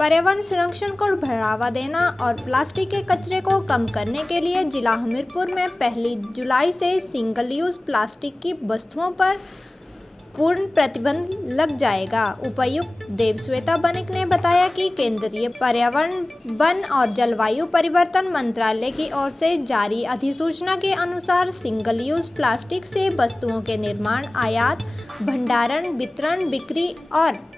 पर्यावरण संरक्षण को बढ़ावा देना और प्लास्टिक के कचरे को कम करने के लिए जिला हमीरपुर में 1 जुलाई से सिंगल यूज प्लास्टिक की वस्तुओं पर पूर्ण प्रतिबंध लग जाएगा। उपायुक्त देवश्वेता बनिक ने बताया कि केंद्रीय पर्यावरण, वन और जलवायु परिवर्तन मंत्रालय की ओर से जारी अधिसूचना के अनुसार सिंगल यूज प्लास्टिक से वस्तुओं के निर्माण, आयात, भंडारण, वितरण, बिक्री और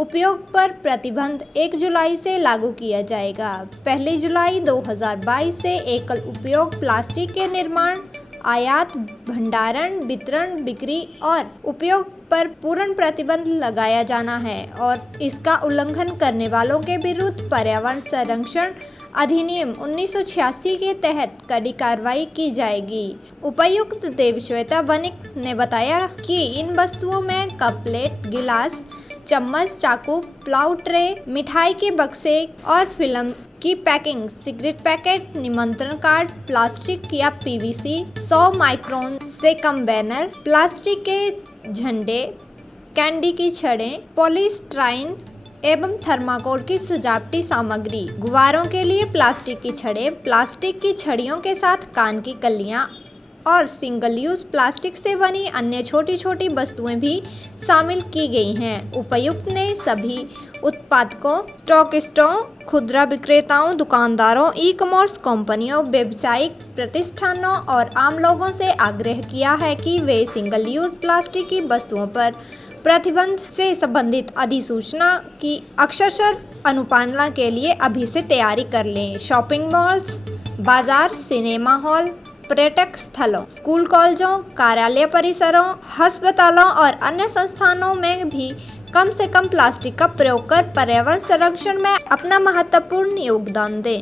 उपयोग पर प्रतिबंध 1 जुलाई से लागू किया जाएगा। 1 जुलाई 2022 से एकल उपयोग प्लास्टिक के निर्माण, आयात, भंडारण, वितरण, बिक्री और उपयोग पर पूर्ण प्रतिबंध लगाया जाना है और इसका उल्लंघन करने वालों के विरुद्ध पर्यावरण संरक्षण अधिनियम 1986 के तहत कड़ी कार्रवाई की जाएगी। उपायुक्त देवश्वेता बनिक ने बताया कि इन वस्तुओं में कप प्लेट, गिलास, चम्मच, चाकू, प्लाऊ ट्रे, मिठाई के बक्से और फिल्म की पैकिंग, सिगरेट पैकेट, निमंत्रण कार्ड, प्लास्टिक या पीवीसी, 100 माइक्रोन से कम बैनर, प्लास्टिक के झंडे, कैंडी की छड़ें, पॉलीस्टाइरीन एवं थर्माकोल की सजावटी सामग्री, गुब्बारों के लिए प्लास्टिक की छड़ें, प्लास्टिक की छड़ियों के साथ कान की कलियां और सिंगल यूज प्लास्टिक से बनी अन्य छोटी छोटी वस्तुएं भी शामिल की गई हैं। उपायुक्त ने सभी उत्पादकों, स्टॉकिस्टों, खुदरा विक्रेताओं, दुकानदारों, ई कॉमर्स कंपनियों, व्यावसायिक प्रतिष्ठानों और आम लोगों से आग्रह किया है कि वे सिंगल यूज प्लास्टिक की वस्तुओं पर प्रतिबंध से संबंधित अधिसूचना की अक्षरशः अनुपालना के लिए अभी से तैयारी कर लें। शॉपिंग मॉल्स, बाजार, सिनेमा हॉल, पर्यटक स्थलों, स्कूल कॉलेजों, कार्यालय परिसरों, अस्पतालों और अन्य संस्थानों में भी कम से कम प्लास्टिक का प्रयोग कर पर्यावरण संरक्षण में अपना महत्वपूर्ण योगदान दें।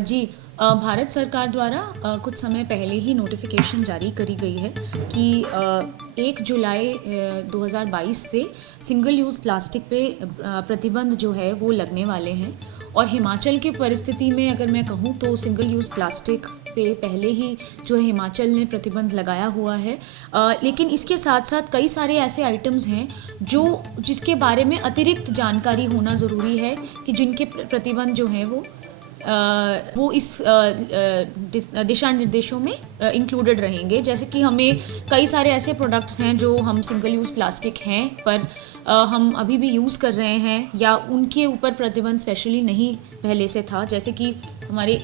जी, भारत सरकार द्वारा कुछ समय पहले ही नोटिफिकेशन जारी करी गई है कि 1 जुलाई 2022 से सिंगल यूज़ प्लास्टिक पे प्रतिबंध जो है वो लगने वाले हैं। और हिमाचल की परिस्थिति में अगर मैं कहूँ तो सिंगल यूज़ प्लास्टिक पे पहले ही जो है हिमाचल ने प्रतिबंध लगाया हुआ है, लेकिन इसके साथ साथ कई सारे ऐसे आइटम्स हैं जिसके बारे में अतिरिक्त जानकारी होना ज़रूरी है कि जिनके प्रतिबंध जो हैं वो इस दिशा निर्देशों में इंक्लूडेड रहेंगे। जैसे कि हमें कई सारे ऐसे प्रोडक्ट्स हैं जो हम सिंगल यूज़ प्लास्टिक हैं पर हम अभी भी यूज़ कर रहे हैं या उनके ऊपर प्रतिबंध स्पेशली नहीं पहले से था। जैसे कि हमारे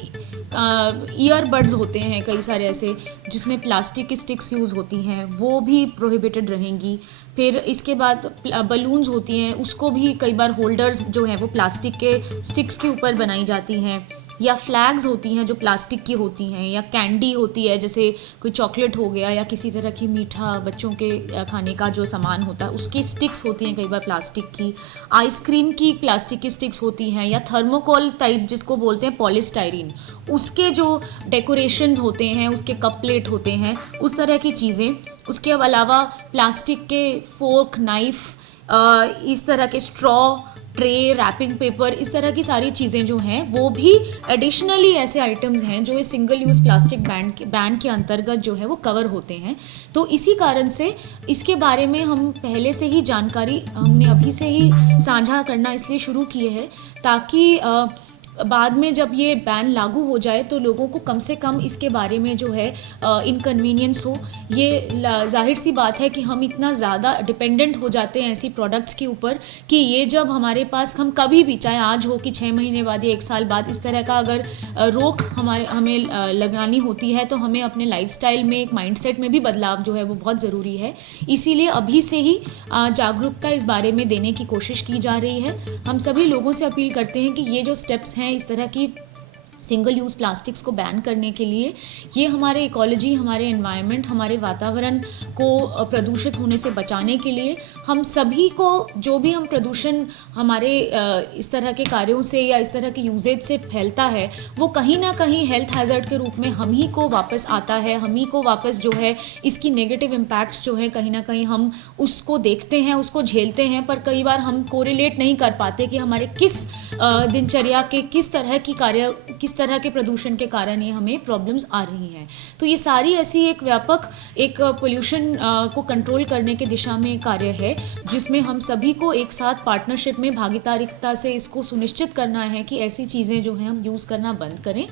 ईयरबड्स होते हैं कई सारे ऐसे जिसमें प्लास्टिक की स्टिक्स यूज़ होती हैं, वो भी प्रोहिबिटेड रहेंगी। फिर इसके बाद बलून्स होती हैं, उसको भी कई बार होल्डर्स जो हैं वो प्लास्टिक के स्टिक्स के ऊपर बनाई जाती हैं। या फ्लैग्स होती हैं जो प्लास्टिक की होती हैं, या कैंडी होती है जैसे कोई चॉकलेट हो गया या किसी तरह की मीठा बच्चों के खाने का जो सामान होता है उसकी स्टिक्स होती हैं कई बार प्लास्टिक की। आइसक्रीम की प्लास्टिक की स्टिक्स होती हैं, या थर्मोकोल टाइप जिसको बोलते हैं पॉलीस्टाइरीन, उसके जो डेकोरेशंस होते हैं, उसके कप प्लेट होते हैं, उस तरह की चीज़ें। उसके अलावा प्लास्टिक के फोर्क, नाइफ़, इस तरह के स्ट्रॉ, ट्रे, रैपिंग पेपर, इस तरह की सारी चीज़ें जो हैं वो भी एडिशनली ऐसे आइटम्स हैं जो इस सिंगल यूज़ प्लास्टिक बैन के अंतर्गत जो है वो कवर होते हैं। तो इसी कारण से इसके बारे में हम पहले से ही जानकारी हमने अभी से ही साझा करना इसलिए शुरू किए हैं ताकि बाद में जब ये बैन लागू हो जाए तो लोगों को कम से कम इसके बारे में जो है इनकन्वीनियंस हो। ये जाहिर सी बात है कि हम इतना ज़्यादा डिपेंडेंट हो जाते हैं ऐसी प्रोडक्ट्स के ऊपर कि ये जब हमारे पास हम कभी भी, चाहे आज हो कि 6 महीने बाद या 1 साल बाद, इस तरह का अगर रोक हमें लगानी होती है तो हमें अपने लाइफस्टाइल में, एक माइंडसेट में भी बदलाव जो है वो बहुत ज़रूरी है। इसीलिए अभी से ही जागरूकता इस बारे में देने की कोशिश की जा रही है। हम सभी लोगों से अपील करते हैं कि ये जो स्टेप्स हैं इस तरह की सिंगल यूज़ प्लास्टिक्स को बैन करने के लिए, ये हमारे इकोलॉजी, हमारे एनवायरनमेंट, हमारे वातावरण को प्रदूषित होने से बचाने के लिए हम सभी को, जो भी हम प्रदूषण हमारे इस तरह के कार्यों से या इस तरह के यूजेज से फैलता है वो कहीं ना कहीं हेल्थ हैज़र्ड के रूप में हम ही को वापस आता है। हम ही को वापस जो है इसकी नेगेटिव इम्पैक्ट्स जो है कहीं ना कहीं हम उसको देखते हैं, उसको झेलते हैं, पर कई बार हम कोरिलेट नहीं कर पाते कि हमारे किस दिनचर्या के किस तरह की किस तरह के प्रदूषण के कारण ये हमें प्रॉब्लम्स आ रही हैं। तो ये सारी ऐसी एक व्यापक एक पोल्यूशन को कंट्रोल करने के दिशा में कार्य है, जिसमें हम सभी को एक साथ पार्टनरशिप में भागीदारिता से इसको सुनिश्चित करना है कि ऐसी चीज़ें जो हैं हम यूज़ करना बंद करें।